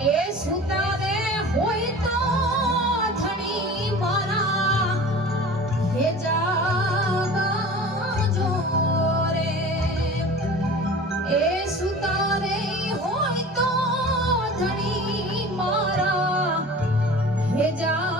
એ સુતારે હોય તો ધણી મારા હે જાગજો રે એ સુતારે હોય તો ધણી મારા હે જા